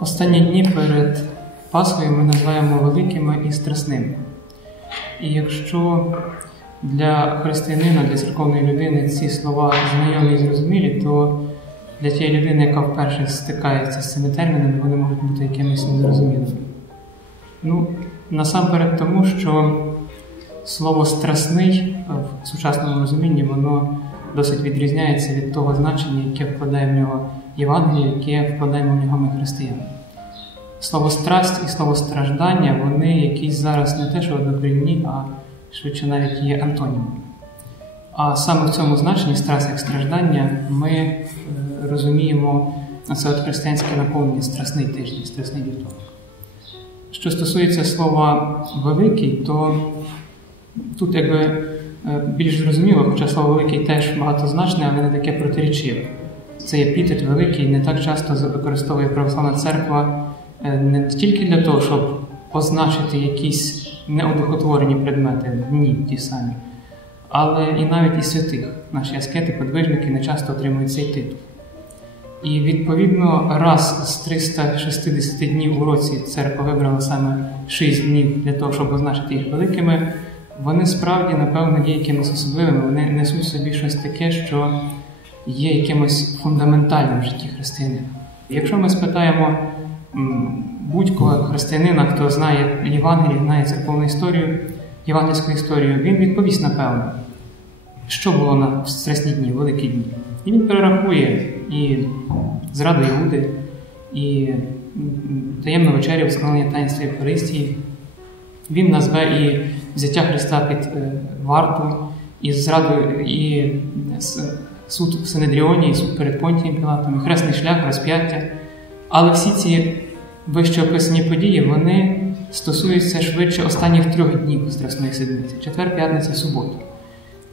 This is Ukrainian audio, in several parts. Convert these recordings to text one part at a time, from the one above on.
Останні дні перед Пасхою ми називаємо великими і страсними. І якщо для християнина, для церковної людини ці слова знайомі і зрозумілі, то для тієї людини, яка вперше стикається з цими термінами, вони можуть бути якимись незрозумілими. Ну, насамперед тому, що слово страсний в сучасному розумінні, воно досить відрізняється від того значення, яке вкладає в нього Євангеліє, яке вкладаємо в нього ми християни. Слово страсть і слово страждання, вони якісь зараз не те, що однокорінні, а швидше навіть є антонімом. А саме в цьому значенні страсть як страждання ми е, розуміємо це от християнське наповнення страсний тиждень, страсний вівторок. Що стосується слова великий, то тут якби е, більш зрозуміло, хоча слово великий теж багатозначне, але не таке протирічиве. Цей епітет великий не так часто використовує православна церква е, не тільки для того, щоб позначити якісь неодухотворені предмети, дні ті самі, але і навіть і святих. Наші аскети, подвижники не часто отримують цей титул. І відповідно раз з 360 днів у році церква вибрала саме 6 днів для того, щоб означити їх великими. Вони справді, напевно, є якимись особливими, вони несуть собі щось таке, що є якимось фундаментальним в житті християнина. Якщо ми спитаємо будь-кого християнина, хто знає Євангеліє, знає церковну історію, євангельську історію, він відповість напевно, що було на стресні дні, великі дні. І він перерахує і зраду Іуди, і таємну вечерю, встановлення таїнства Євхаристії. Він назве і взяття Христа під е, варту, і зраду, і суд в Синедріоні, і суд перед Понтієм Пілатом, і хресний шлях, розп'яття. Але всі ці вище описані події вони стосуються швидше останніх трьох днів Страсної Седмиці четвер, п'ятниця, субота.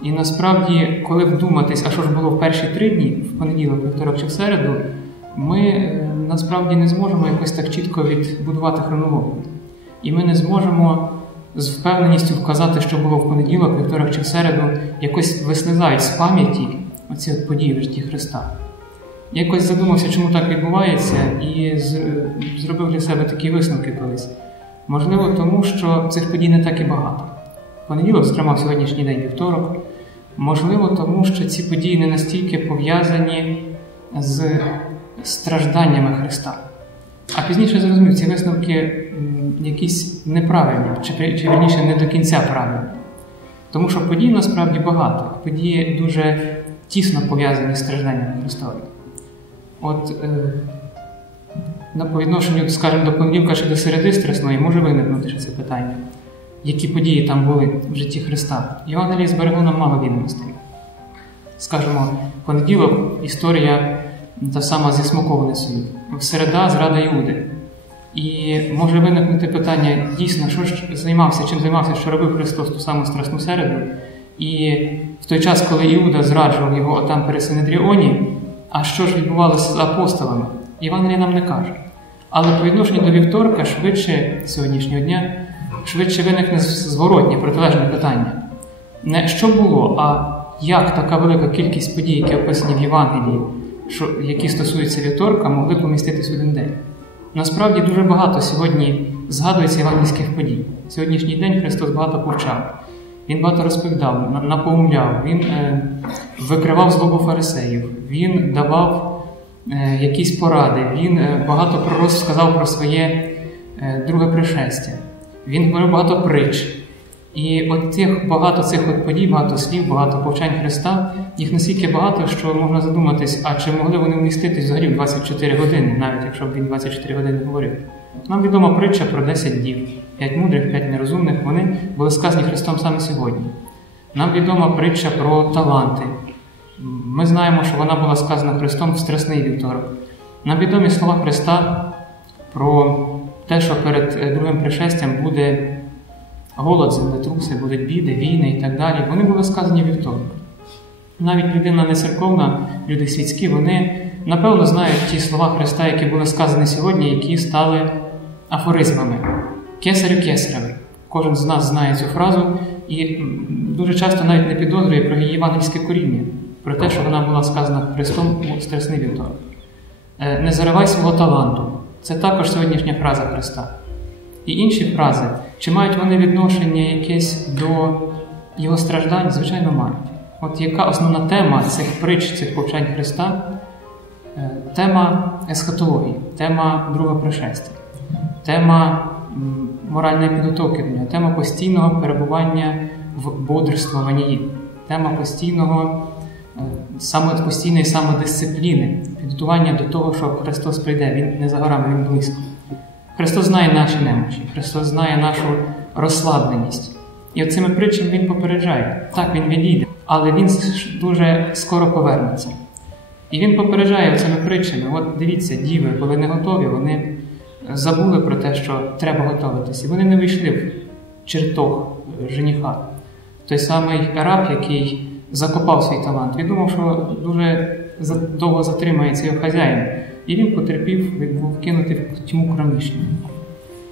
І насправді, коли вдуматись, а що ж було в перші три дні, в понеділок, вівторок чи в середу, ми е, насправді не зможемо якось так чітко відбудувати хронологію. І ми не зможемо з впевненістю вказати, що було в понеділок, вівторок чи в середу, якось вислизають з пам'яті оці події в житті Христа. Якось задумався, чому так відбувається, і зробив для себе такі висновки колись. Можливо, тому що цих подій не так і багато. Понеділок, зокрема, в сьогоднішній день вівторок. Можливо, тому що ці події не настільки пов'язані з стражданнями Христа. А пізніше зрозумів, ці висновки якісь неправильні, чи, чи не до кінця правильні. Тому що подій насправді багато, події дуже тісно пов'язані з стражданнями Христовими. От е, по відношенню, скажімо, до понеділка чи до середи стресної може виникнути ще це питання, які події там були в житті Христа. Євангеліє зберегло нам мало відомостей. Скажімо, понеділок історія та сама зі смоковницею, середа зрада Іуди. І може виникнути питання, дійсно, що ж займався, чим займався, що робив Христос ту саму Страсну середу. І в той час, коли Іуда зраджував його отам перед Синедріоні, а що ж відбувалося з апостолами? Євангелія нам не каже. Але по відношенню до вівторка, швидше сьогоднішнього дня, швидше виникне зворотнє протилежне питання. Не що було, а як така велика кількість подій, які описані в Євангелії, що, які стосуються вівторка, могли поміститись в один день. Насправді дуже багато сьогодні згадується євангельських подій. Сьогоднішній день Христос багато повчав. Він багато розповідав, напомовляв, він е, викривав злобу фарисеїв, він давав е, якісь поради, він е, багато пророс сказав про своє друге пришестя. Він говорив багато притч. І от тих багато цих от подій, багато слів, багато повчань Христа, їх настільки багато, що можна задуматись, а чи могли вони вміститись взагалі в 24 години, навіть якщо б він 24 години говорив. Нам відома притча про 10 днів, 5 мудрих, 5 нерозумних, вони були сказані Христом саме сьогодні. Нам відома притча про таланти. Ми знаємо, що вона була сказана Христом в Страсний вівторок. Нам відомі слова Христа про те, що перед е, другим пришестям буде голод, землетруси, будуть біди, війни і так далі. Вони були сказані вівторок. Навіть людина не церковна, люди світські, вони напевно знають ті слова Христа, які були сказані сьогодні, які стали афоризмами. Кесарю кесареве. Кожен з нас знає цю фразу і дуже часто навіть не підозрює про її євангельське коріння, про те, що вона була сказана Христом у Страсний вівторок. Е, не заривай свого таланту, Це також сьогоднішня фраза Христа. І інші фрази, чи мають вони відношення якесь до Його страждань, звичайно, мають. От яка основна тема цих притч, цих повчань Христа? Е, тема есхатології, тема другого пришестя, тема моральної підготовки до нього, тема постійного перебування в бодрствуванні, тема постійного, е, саме, постійної самодисципліни, підготування до того, що Христос прийде, Він не за горами, Він близько. Христос знає наші немочі, Христос знає нашу розслабленість. І цими притчами Він попереджає. Так, Він відійде, але Він дуже скоро повернеться. І він попереджає цими притчами: от дивіться, діви, коли не готові, вони забули про те, що треба готуватися. І вони не вийшли в чертог жениха. Той самий раб, який закопав свій талант, він думав, що дуже довго затримається його хазяїн. І він потерпів, був вкинутий в тьму кромішню.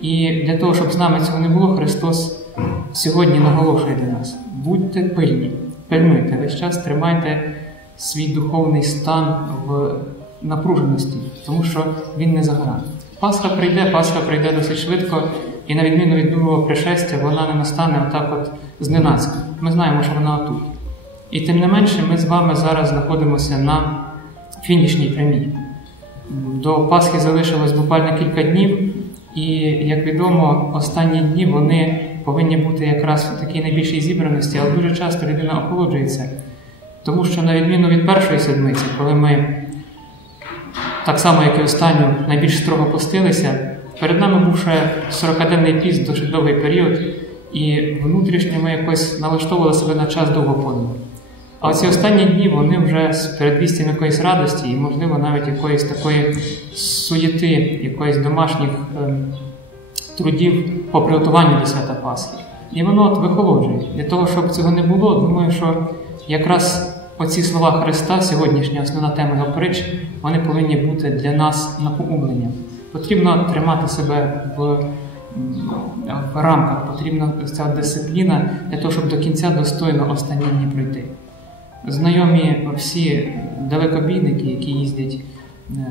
І для того, щоб з нами цього не було, Христос сьогодні наголошує для нас: будьте пильні, пильнуйте весь час, тримайте свій духовний стан в напруженості, тому що він не заграє. Пасха прийде, Пасха прийде досить швидко, і на відміну від другого пришестя, вона не настане отак от зненацька. Ми знаємо, що вона тут. І тим не менше, ми з вами зараз знаходимося на фінішній прямій. До Пасхи залишилось буквально кілька днів, і, як відомо, останні дні вони повинні бути якраз в такій найбільшій зібраності, але дуже часто людина охолоджується. Тому що, на відміну від першої седмиці, коли ми так само, як і останню, найбільш строго постилися, перед нами був ще 40-денний піст, дуже довгий період, і внутрішньо ми якось налаштовували себе на час довго подуму. А оці останні дні вони вже з передвістям якоїсь радості і, можливо, навіть якоїсь такої суєти, якоїсь домашніх е, трудів по приготуванню до свята Пасхи. І воно от вихолоджує. Для того, щоб цього не було, думаю, що якраз оці слова Христа, сьогоднішня основна тема його притч, вони повинні бути для нас напоумленням. Потрібно тримати себе в, в рамках, потрібна ця дисципліна для того, щоб до кінця достойно останні пройти. Знайомі всі далекобійники, які їздять е,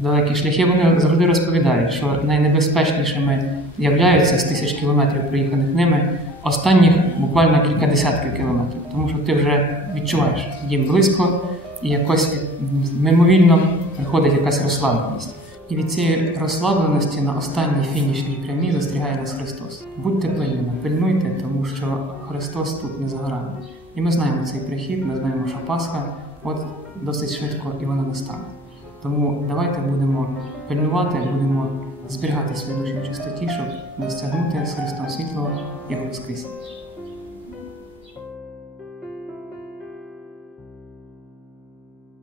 в далекі шляхи, вони завжди розповідають, що найнебезпечнішими являються з тисяч кілометрів проїханих ними останніх буквально кілька десятків кілометрів, тому що ти вже відчуваєш їм близько і якось мимовільно приходить якась розслабленість. І від цієї розслабленості на останній фінішній прямі застрягає нас Христос. Будьте пильними, пильнуйте, тому що Христос тут не за горами. І ми знаємо цей прихід, ми знаємо, що Пасха от досить швидко і вона настане. Тому давайте будемо пильнувати, будемо зберігати свою душу чистоті, щоб досягнути з Христом світлого Його Воскресіння.